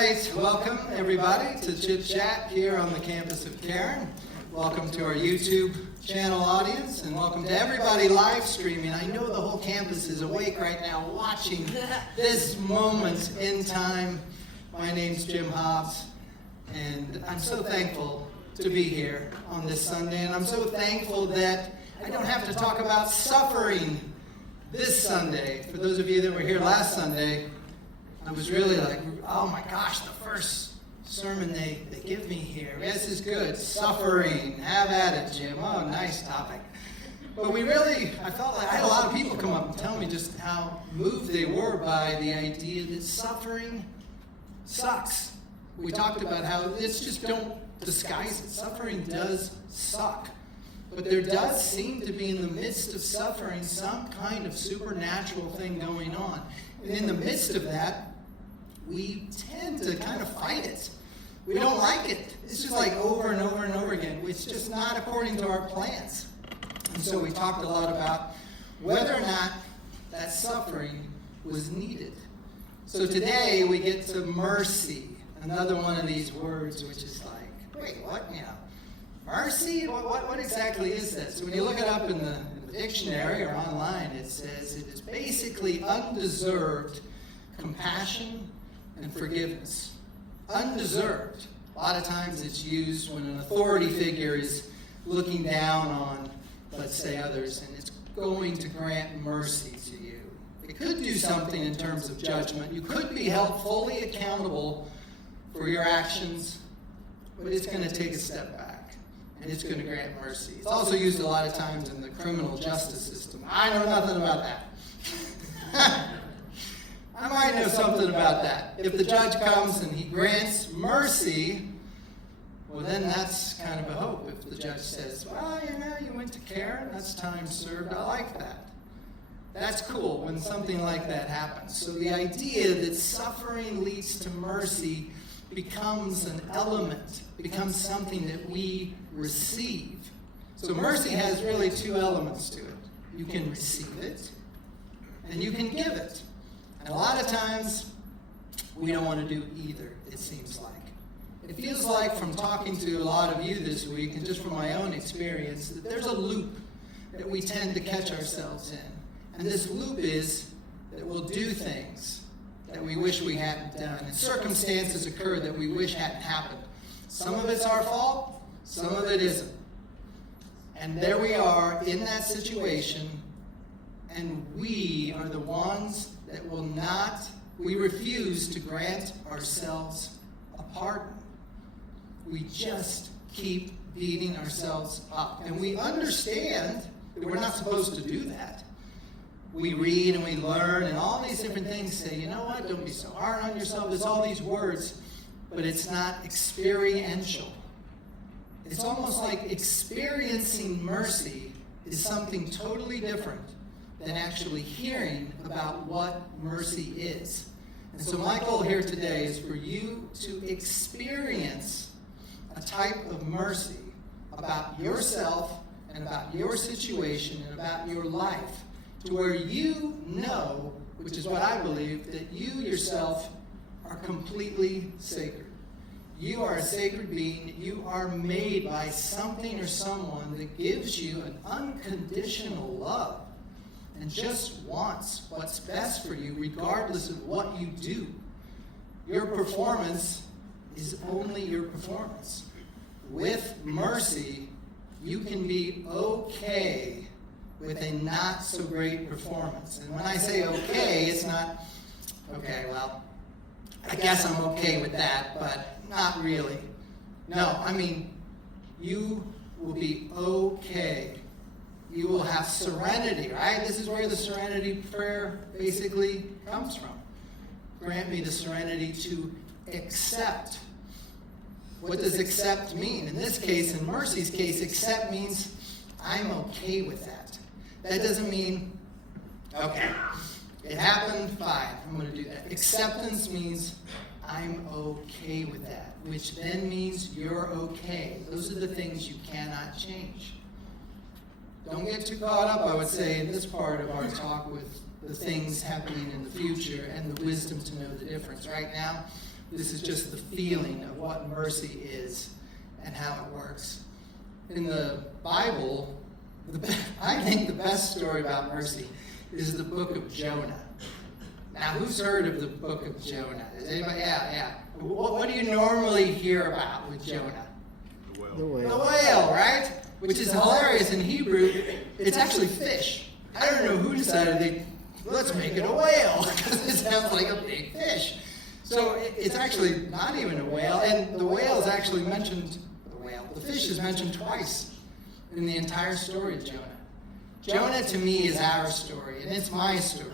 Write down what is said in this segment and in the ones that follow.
right, welcome everybody to Chit Chat here on the campus of Caron. Welcome to our YouTube channel audience, and welcome to everybody live streaming. I know the whole campus is awake right now watching this moment in time. My name's Jim Hobbs, and I'm so thankful to be here on this Sunday, and I'm so thankful that I don't have to talk about suffering this Sunday. For those of you that were here last Sunday, I was really like, oh my gosh, the first sermon they give me here. This is good. Suffering. Have at it, Jim. Oh, nice topic. But I felt like I had a lot of people come up and tell me just how moved they were by the idea that suffering sucks. We talked about how it's just don't disguise it. Suffering does suck. But there does seem to be in the midst of suffering some kind of supernatural thing going on. And in the midst of that, we tend to kind of fight it. We don't like it. It's just like over and over and over again. It's just not according to our plans. And so we talked a lot about whether or not that suffering was needed. So today we get to mercy, another one of these words which is like, wait, what? You know, mercy? What exactly is that? So when you look it up in the dictionary or online, it says it is basically undeserved compassion and forgiveness. Undeserved. A lot of times it's used when an authority figure is looking down on, let's say, others, and it's going to grant mercy to you. It could do something in terms of judgment. You could be held fully accountable for your actions, but it's going to take a step back, and it's going to grant mercy. It's also used a lot of times in the criminal justice system. I know nothing about that. I might know something about that. If the judge comes and he grants mercy, well, then that's kind of a hope. If the judge says, well, you went to Caron, that's time served, I like that. That's cool when something like that happens. So the idea that suffering leads to mercy becomes an element, becomes something that we receive. So mercy has really two elements to it. You can receive it, and you can give it. And a lot of times, we don't want to do either, it seems like. It feels like from talking to a lot of you this week, and just from my own experience, that there's a loop that we tend to catch ourselves in. And this loop is that we'll do things that we wish we hadn't done, and circumstances occur that we wish hadn't happened. Some of it's our fault, some of it isn't. And there we are in that situation, and we are the ones that we refuse to grant ourselves a pardon. We just keep beating ourselves up. And we understand that we're not supposed to do that. We read and we learn and all these different things say, you know what, don't be so hard on yourself. There's all these words, but it's not experiential. It's almost like experiencing mercy is something totally different than actually hearing about what mercy is. And so my goal here today is for you to experience a type of mercy about yourself and about your situation and about your life, to where you know, which is what I believe, that you yourself are completely sacred. You are a sacred being. You are made by something or someone that gives you an unconditional love and just wants what's best for you regardless of what you do. Your performance is only your performance. With mercy, you can be okay with a not so great performance. And when I say okay, it's not, okay, well, I guess I'm okay with that, but not really. No, I mean, you will be okay. You will have serenity, right? This is where the Serenity Prayer basically comes from. Grant me the serenity to accept. What does accept mean? In this case, in mercy's case, accept means I'm okay with that. That doesn't mean, okay, it happened, fine, I'm going to do that. Acceptance means I'm okay with that, which then means you're okay. Those are the things you cannot change. Don't get too caught up, I would say, in this part of our talk with the things happening in the future and the wisdom to know the difference. Right now, This is just the feeling of what mercy is and how it works. In the Bible, I think the best story about mercy is the Book of Jonah. Now, who's heard of the Book of Jonah? Is anybody? Yeah. What do you normally hear about with Jonah? The whale. The whale, right? Which is hilarious in Hebrew. It's actually fish. I don't know who decided let's make it a whale, because it sounds like a big fish. So it's actually not even a whale, and the whale is actually mentioned, the fish is mentioned twice in the entire story of Jonah. Jonah, to me, is our story, and it's my story,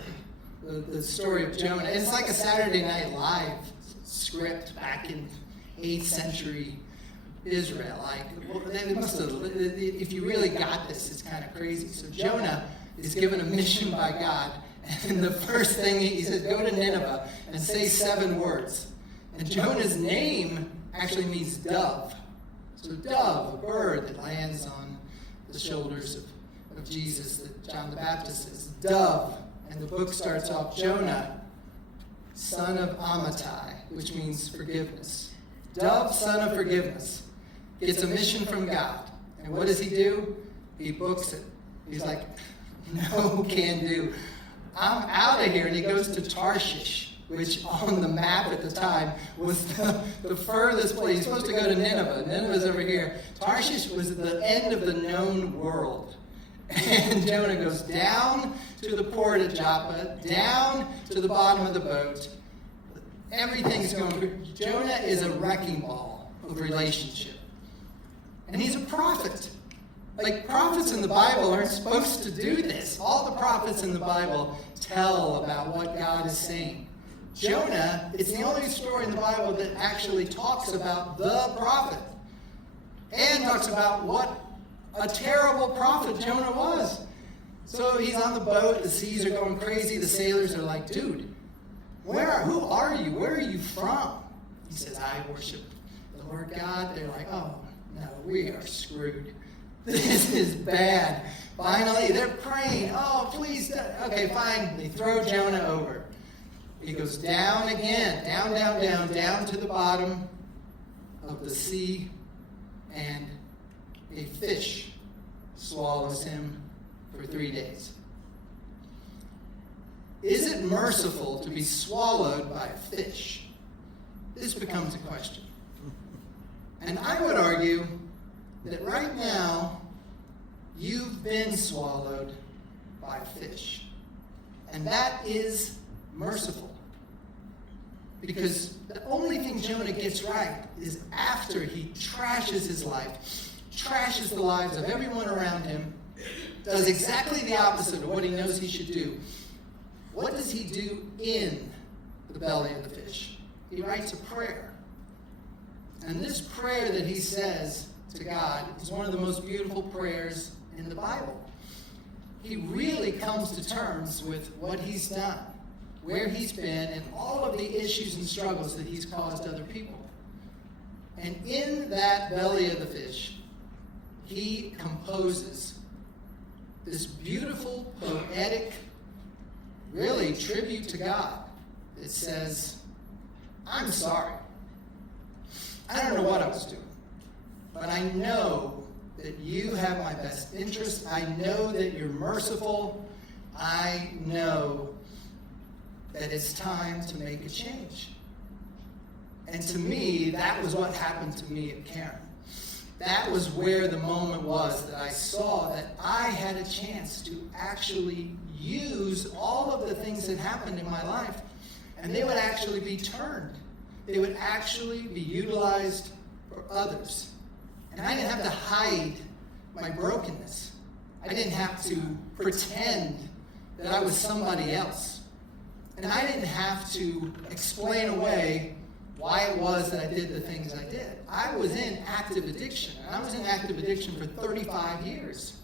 the story of Jonah. It's like a Saturday Night Live script back in 8th century Israel. They must have, if you really got this, it's kind of crazy. So Jonah is given a mission by God, and the first thing he says, go to Nineveh and say 7 words. And Jonah's name actually means dove. So dove, a bird that lands on the shoulders of Jesus, that John the Baptist says, dove. And the book starts off, Jonah, son of Amittai, which means forgiveness. Dove, son of forgiveness, gets a mission from God. And what does he do? He books it. He's like, no can do. I'm out of here. And he goes to Tarshish, which on the map at the time was the furthest place. He's supposed to go to Nineveh. Nineveh's over here. Tarshish was the end of the known world. And Jonah goes down to the port of Joppa, down to the bottom of the boat. Everything's going. Jonah is a wrecking ball of relationship. And he's a prophet. Like, prophets in the Bible aren't supposed to do this. All the prophets in the Bible tell about what God is saying. Jonah, it's the only story in the Bible that actually talks about the prophet and talks about what a terrible prophet Jonah was. So he's on the boat, the seas are going crazy, the sailors are like, dude, who are you? Where are you from? He says, I worship the Lord God. They're like, oh, no, we are screwed. This is bad. Finally, they're praying. Oh, please. Okay, fine. They throw Jonah over. He goes down again, down to the bottom of the sea, and a fish swallows him for 3 days. Is it merciful to be swallowed by a fish? This becomes a question. And I would argue that right now, you've been swallowed by a fish. And that is merciful. Because the only thing Jonah gets right is after he trashes his life, trashes the lives of everyone around him, does exactly the opposite of what he knows he should do. What does he do in the belly of the fish? He writes a prayer. And this prayer that he says to God is one of the most beautiful prayers in the Bible. He really comes to terms with what he's done, where he's been, and all of the issues and struggles that he's caused other people. And in that belly of the fish, he composes this beautiful, poetic, really tribute to God that says, I'm sorry. I don't know what I was doing, but I know that you have my best interest. I know that you're merciful. I know that it's time to make a change. And to me, that was what happened to me at Caron. That was where the moment was that I saw that I had a chance to actually use all of the things that happened in my life, and they would actually be turned. They would actually be utilized for others. And I didn't have to hide my brokenness. I didn't have to pretend that I was somebody else. And I didn't have to explain away why it was that I did the things I did. I was in active addiction, and I was in active addiction for 35 years.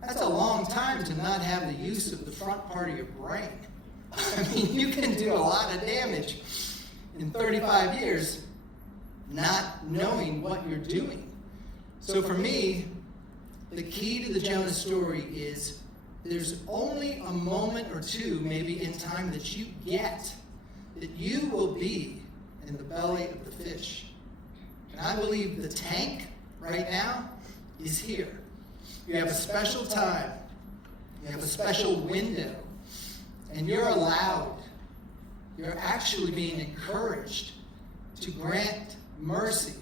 That's a long time to not have the use of the front part of your brain. I mean, you can do a lot of damage in 35 years not knowing what you're doing. So for me, the key to the Jonah story is there's only a moment or two maybe in time that you get that you will be, in the belly of the fish. And I believe the tank right now is here. You have a special time. You have a special window. And you're allowed. You're actually being encouraged to grant mercy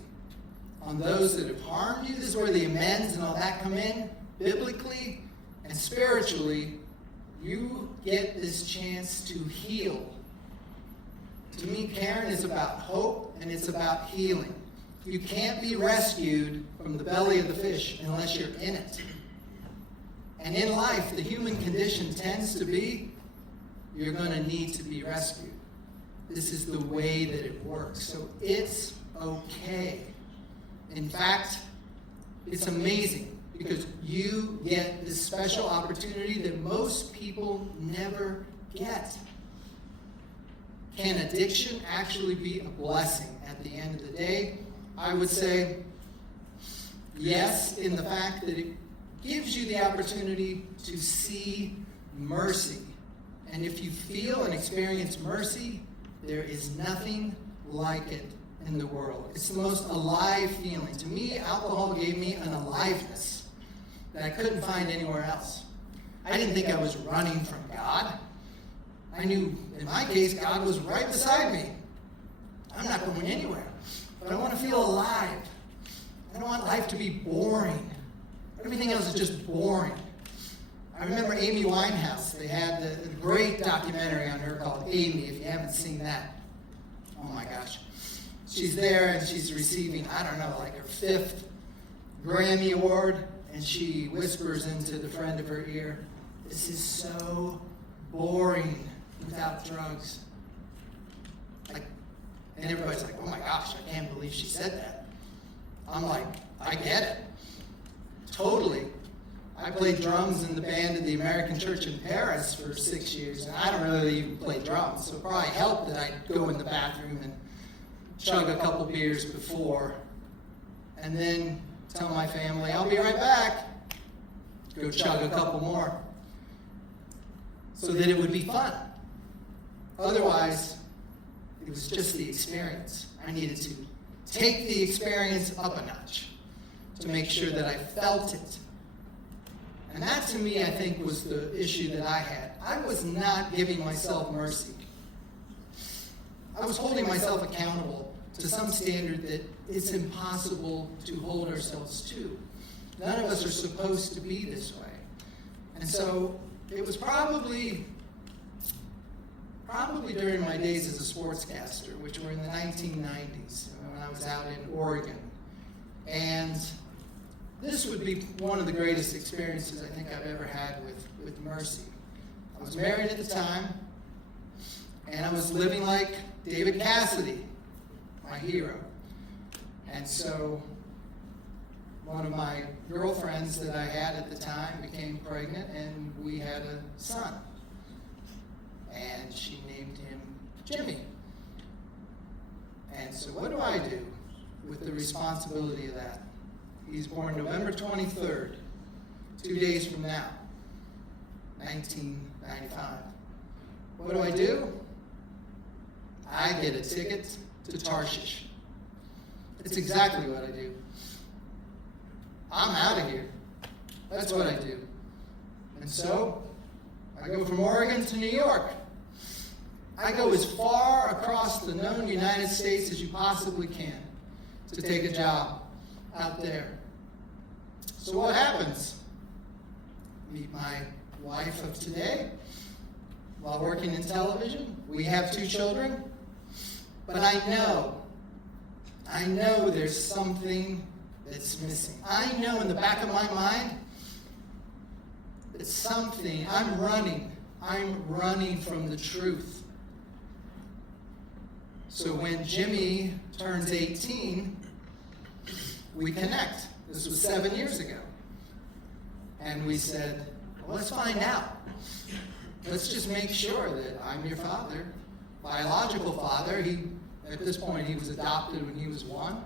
on those that have harmed you. This is where the amends and all that come in. Biblically and spiritually, you get this chance to heal. To me, Caron is about hope and it's about healing. You can't be rescued from the belly of the fish unless you're in it. And in life, the human condition tends to be, you're going to need to be rescued. This is the way that it works. So it's okay. In fact, it's amazing because you get this special opportunity that most people never get. Can addiction actually be a blessing at the end of the day? I would say yes, in the fact that it gives you the opportunity to see mercy. And if you feel and experience mercy, there is nothing like it in the world. It's the most alive feeling. To me, alcohol gave me an aliveness that I couldn't find anywhere else. I didn't think I was running from God. I knew, in my case, God was right beside me. I'm not going anywhere. But I want to feel alive. I don't want life to be boring. Everything else is just boring. I remember Amy Winehouse. They had a great documentary on her called Amy, if you haven't seen that. Oh my gosh. She's there and she's receiving, I don't know, like her 5th Grammy Award, and she whispers into the friend of her ear, "This is so boring without drugs." And everybody's like, "Oh my gosh, I can't believe she said that." I'm like, I get it. Totally. I played drums in the band of the American Church in Paris for 6 years, and I don't really even play drums, so it probably helped that I'd go in the bathroom and chug a couple beers before, and then tell my family, "I'll be right back." Go chug a couple more, so that it would be fun. Otherwise, it was just the experience. I needed to take the experience up a notch to make sure that I felt it. And that, to me, I think, was the issue that I had. I was not giving myself mercy. I was holding myself accountable to some standard that it's impossible to hold ourselves to. None of us are supposed to be this way. And so it was probably during my days as a sportscaster, which were in the 1990s, when I was out in Oregon. And this would be one of the greatest experiences I think I've ever had with mercy. I was married at the time, and I was living like David Cassidy, my hero. And so one of my girlfriends that I had at the time became pregnant, and we had a son. And she named him Jimmy. And so what do I do with the responsibility of that? He's born November 23rd, 2 days from now, 1995. What do? I get a ticket to Tarshish. It's exactly what I do. I'm out of here. That's what I do. And so, I go from Oregon to New York. I go as far across the known United States as you possibly can to take a job out there. So what happens? Meet my wife of today while working in television. We have 2 children. But I know there's something that's missing. I know in the back of my mind that something, I'm running from the truth. So when Jimmy turns 18, we connect. This was 7 years ago. And we said, well, let's find out. Let's just make sure that I'm your father, biological father. At this point, he was adopted when he was 1.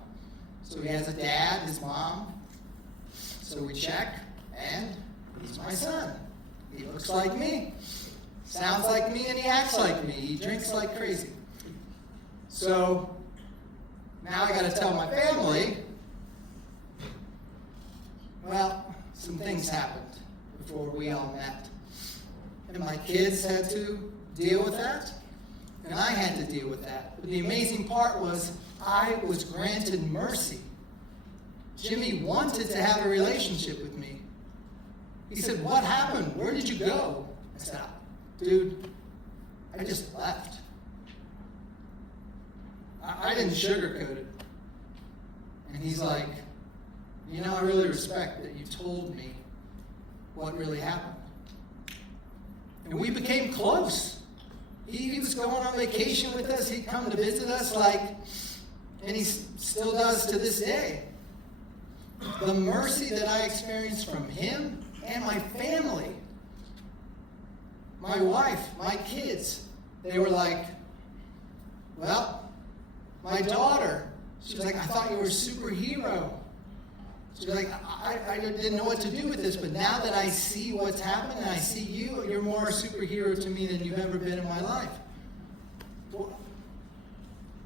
So he has a dad, his mom. So we check, and he's my son. He looks like me, sounds like me, and he acts like me. He drinks like crazy. So now I got to tell my family. Well, some things happened before we all met. And my kids had to deal with that, and I had to deal with that. But the amazing part was I was granted mercy. Jimmy wanted to have a relationship with me. He said, "What happened? Where did you go?" I said, "Dude, I just left." I didn't sugarcoat it. And he's like, I really respect that you told me what really happened. And we became close. He was going on vacation with us. He'd come to visit us, and he still does to this day. The mercy that I experienced from him and my family, my wife, my kids, they were like, well, my daughter, she was like, "I thought you were a superhero." She was like, I didn't know what to do with this, but now that I see what's happened and I see you, you're more a superhero to me than you've ever been in my life. Well,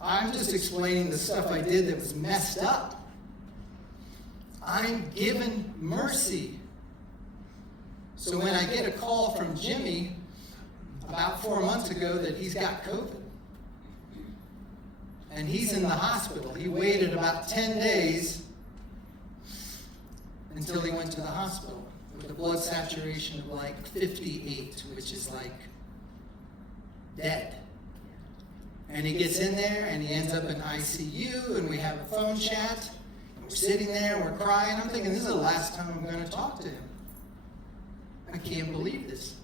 I'm just explaining the stuff I did that was messed up. I'm given mercy. So when I get a call from Jimmy about 4 months ago that he's got COVID, and he's in the hospital, he waited about 10 days until he went to the hospital with a blood saturation of 58, which is dead. And he gets in there and he ends up in ICU, and we have a phone chat, and we're sitting there and we're crying. I'm thinking, this is the last time I'm going to talk to him. I can't believe this.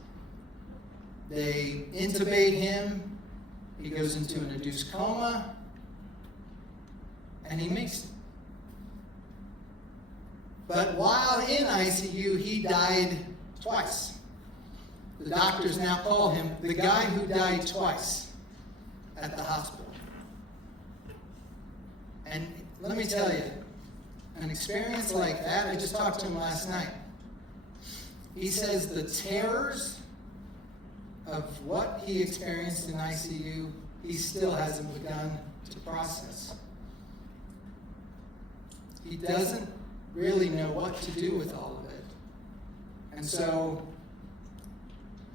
They intubate him, he goes into an induced coma, and he makes it. But while in ICU, he died twice. The doctors now call him the guy who died twice at the hospital. And let me tell you, an experience like that, I just talked to him last night. He says the terrors of what he experienced in ICU, he still hasn't begun to process. He doesn't really know what to do with all of it. And so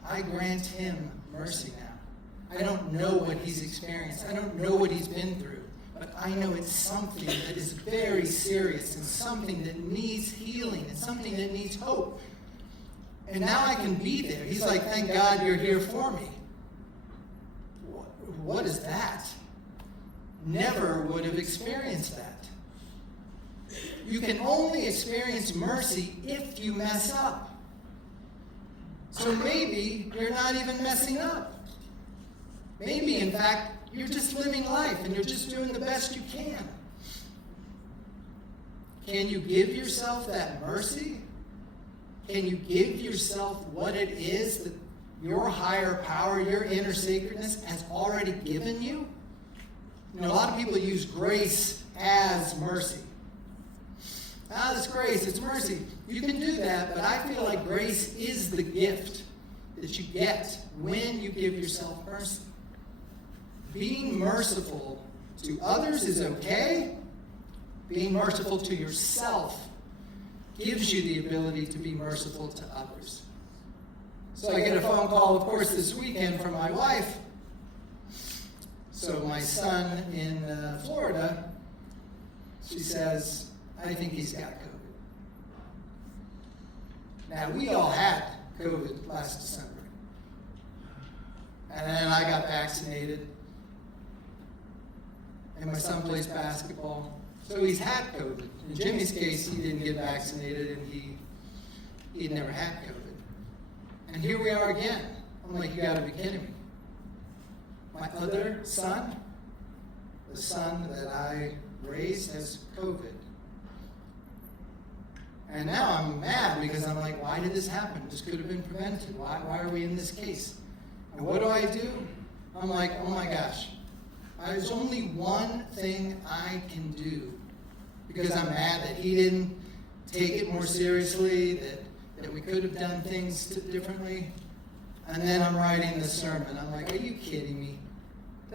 I grant him mercy now. I don't know what he's experienced. I don't know what he's been through. But I know it's something that is very serious and something that needs healing and something that needs hope. And now I can be there. He's like, "Thank God you're here for me." What is that? Never would have experienced that. You can only experience mercy if you mess up. So maybe you're not even messing up. Maybe, in fact, you're just living life and you're just doing the best you can. Can you give yourself that mercy? Can you give yourself what it is that your higher power, your inner sacredness has already given you? A lot of people use grace as mercy. It's grace, it's mercy. You can do that, but I feel like grace is the gift that you get when you give yourself mercy. Being merciful to others is okay. Being merciful to yourself gives you the ability to be merciful to others. So I get a phone call, of course, this weekend from my wife. So my son in Florida, she says, "I think he's got COVID." Now, we all had COVID last December. And then I got vaccinated. And my son plays basketball. So he's had COVID. In Jimmy's case, he didn't get vaccinated, and he'd never had COVID. And here we are again. I'm like, you gotta be kidding me. My other son, the son that I raised, has COVID. And now I'm mad because I'm like, why did this happen? This could have been prevented. Why are we in this case? And what do? I'm like, oh my gosh. There's only one thing I can do because I'm mad that he didn't take it more seriously, that we could have done things differently. And then I'm writing this sermon. I'm like, are you kidding me?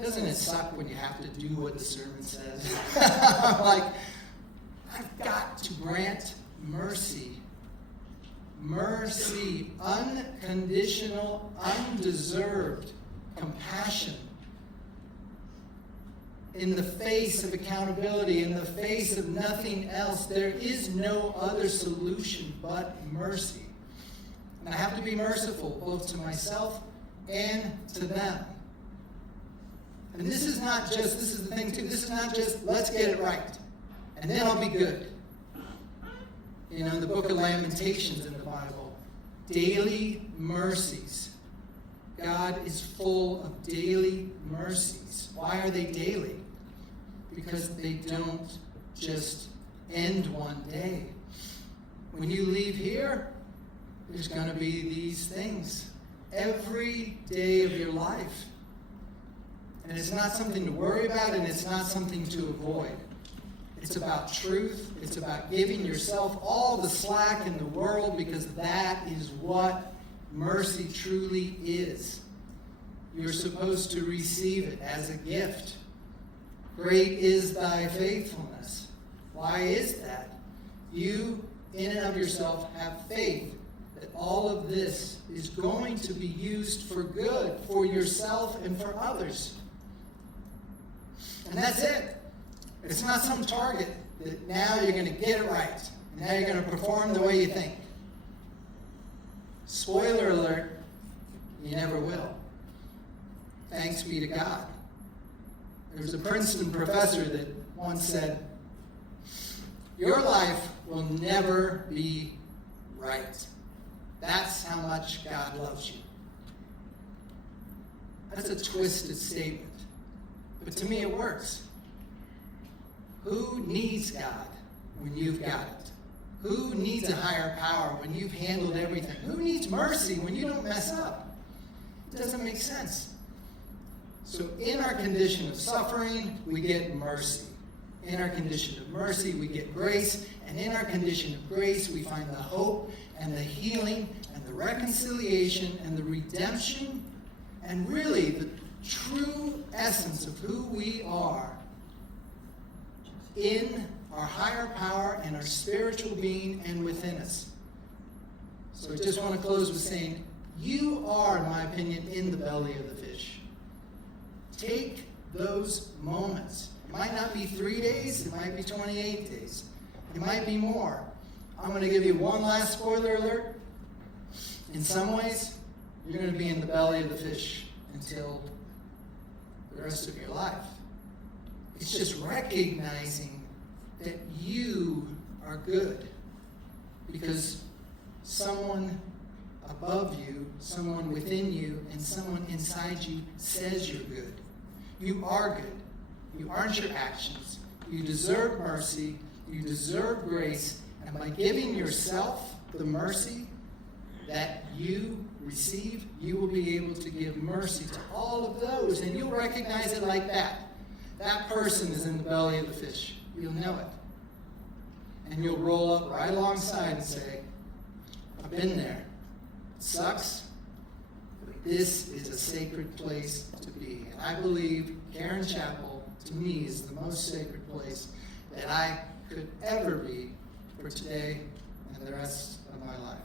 Doesn't it suck when you have to do what the sermon says? Like, I've got to grant mercy. Mercy, unconditional, undeserved compassion. In the face of accountability, in the face of nothing else, there is no other solution but mercy. And I have to be merciful both to myself and to them. And this is the thing too, this is not just, let's get it right, and then I'll be good. You know, in the Book of Lamentations in the Bible, daily mercies. God is full of daily mercies. Why are they daily? Because they don't just end one day. When you leave here, there's going to be these things every day of your life. And it's not something to worry about, and it's not something to avoid. It's about truth. It's about giving yourself all the slack in the world, because that is what mercy truly is. You're supposed to receive it as a gift. Great is thy faithfulness. Why is that? You, in and of yourself, have faith that all of this is going to be used for good, for yourself and for others. And that's it. It's not some target that now you're going to get it right. And now you're going to perform the way you think. Spoiler alert, you never will. Thanks be to God. There was a Princeton professor that once said, your life will never be right. That's how much God loves you. That's a twisted statement. But to me it works. Who needs God when you've got it? Who needs a higher power when you've handled everything? Who needs mercy when you don't mess up? It doesn't make sense. So in our condition of suffering, we get mercy. In our condition of mercy, we get grace. And in our condition of grace, we find the hope and the healing and the reconciliation and the redemption and really the true essence of who we are in our higher power and our spiritual being and within us. So I just want to close with saying, you are, in my opinion, in the belly of the fish. Take those moments. It might not be 3 days, it might be 28 days. It might be more. I'm going to give you one last spoiler alert. In some ways, you're going to be in the belly of the fish until the rest of your life. It's just recognizing that you are good because someone above you, someone within you, and someone inside you says you're good. You are good. You aren't your actions. You deserve mercy. You deserve grace. And by giving yourself the mercy that you receive, you will be able to give mercy to all of those. And you'll recognize it like that. That person is in the belly of the fish. You'll know it. And you'll roll up right alongside and say, I've been there. It sucks, but this is a sacred place to be. And I believe Caron Chapel, to me, is the most sacred place that I could ever be for today and the rest of my life.